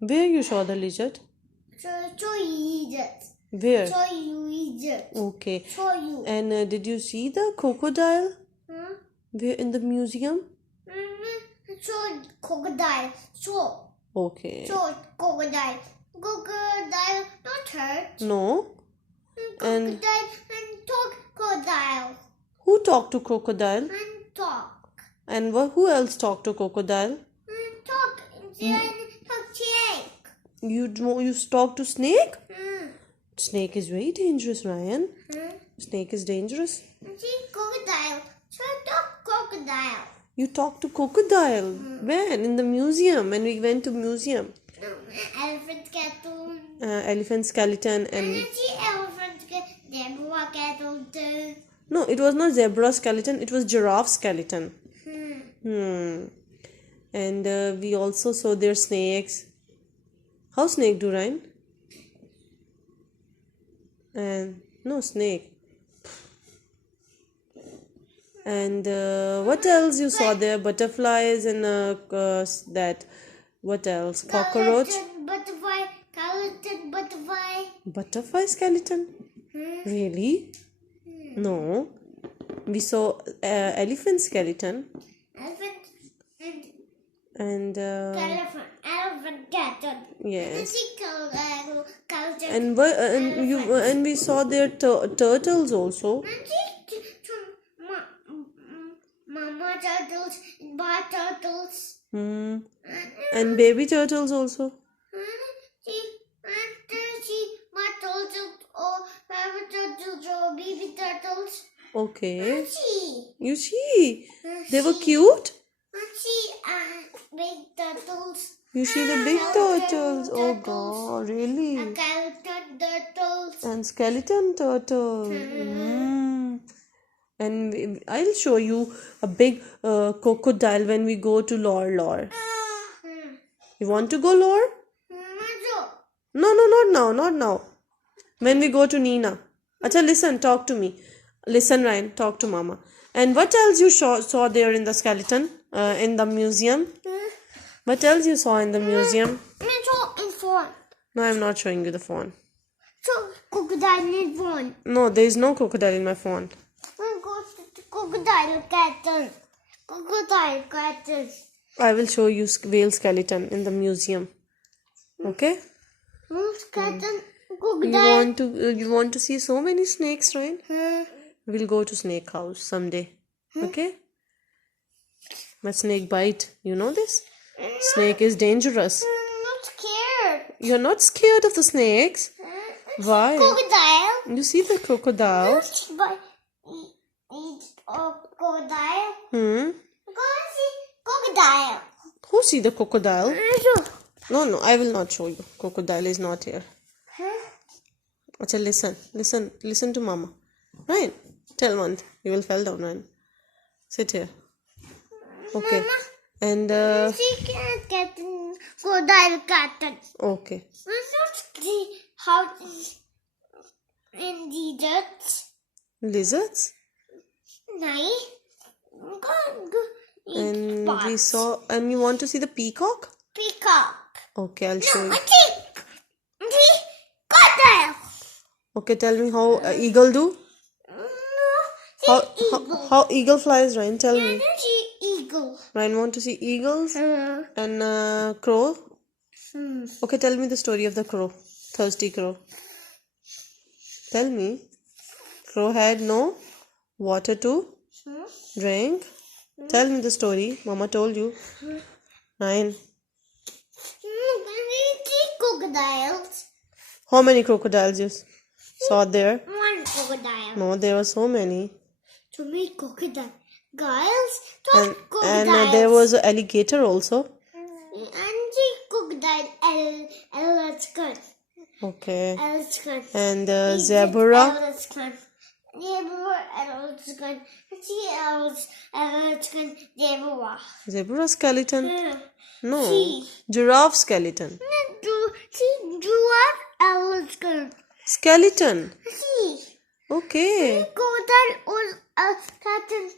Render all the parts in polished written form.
Where you saw the lizard? Show lizard. Where? Show you lizard. Okay. Show you. And did you see the crocodile? Where in the museum? Show crocodile. Show. Okay. Show crocodile. Crocodile not hurt. No. And Crocodile and talk crocodile. who talked to crocodile? And talk. And who else talked to crocodile? And talk. And talk snake. You talked to snake? Snake is very dangerous, Ryan. Snake is dangerous. See crocodile. So talk crocodile. You talked to crocodile. When? In the museum. When we went to museum. Elephant skeleton. Elephant skeleton and... See elephant skeleton. Zebra skeleton too. No, it was not zebra skeleton. It was giraffe skeleton. And we also saw their snakes. How snake do, Ryan? And no snake. And what else you saw there? Butterflies and that. What else? Cockroach. Butterfly. Skeleton butterfly. Butterfly skeleton. Really? No. We saw elephant skeleton. Elephant And elephant skeleton. yes. See skeleton. And we saw their turtles also. Mama turtles, bar turtles. And baby turtles also. See, my turtles or rabbit turtles or baby turtles. Okay. See, You see, they were cute. see, big turtles. You see the big turtles. Oh God, really? Skeleton turtles. And skeleton turtle. And I'll show you a big crocodile when we go to Lore. You want to go Lore? No, not now. When we go to Nina. Acha, listen, talk to me. Listen, Ryan, talk to Mama. And what else you saw there in the skeleton, in the museum? What else you saw in the museum? No, I'm not showing you the phone. So, crocodile in phone. No, there is no crocodile in my phone. Go to crocodile skeleton. Crocodile skeleton. I will show you whale skeleton in the museum. Okay? Skeleton. Crocodile. You want to see so many snakes, right? We'll go to snake house someday. Okay? But snake bite. You know this? Snake is dangerous. I'm not scared. You're not scared of the snakes? Why? Crocodile. You see the crocodile? But eat a crocodile. Go see crocodile. Who see the crocodile? No, I will not show you. Crocodile is not here. Acha, listen to Mama. Ryan, tell one. You will fall down, Ryan. Sit here. Okay. Mama, and she can't get crocodile skeleton. okay. Let's not see how in Lizards. Nice. Go eat And spots. we saw. And you want to see the peacock? Peacock. Okay, I'll show you. See crocodile. Okay, tell me how eagle do. No, eagle. How eagle flies, Ryan? Tell me. See eagle. Ryan want to see eagles and crow. Okay, tell me the story of the crow. Thirsty crow. Tell me. Crow had no water to drink. Tell me the story. Mama told you. Ryan. See crocodiles. How many crocodiles you saw there? One crocodile. No, there were so many. To me crocodile. Girls, And crocodiles. there was an alligator also. And see crocodile. Elephant. Okay. Elephant. And zebra. Elephant. Zebra. Elephant. See elephant. Zebra. Zebra skeleton. No. See. Giraffe skeleton. See giraffe. Elephant. Skeleton. See. Okay. Crocodile or skeleton.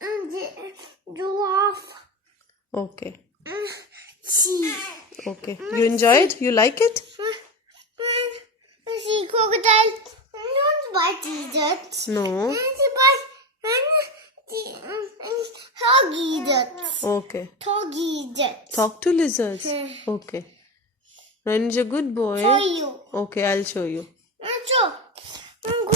And giraffe. Okay. See. Okay. You enjoyed? You like it? See crocodile. Don't bite lizards. No. And she bite and hog lizards. Okay. Dog lizards. Talk to lizards. Okay. Ren is a good boy. Show you. Okay, I'll show you. Show.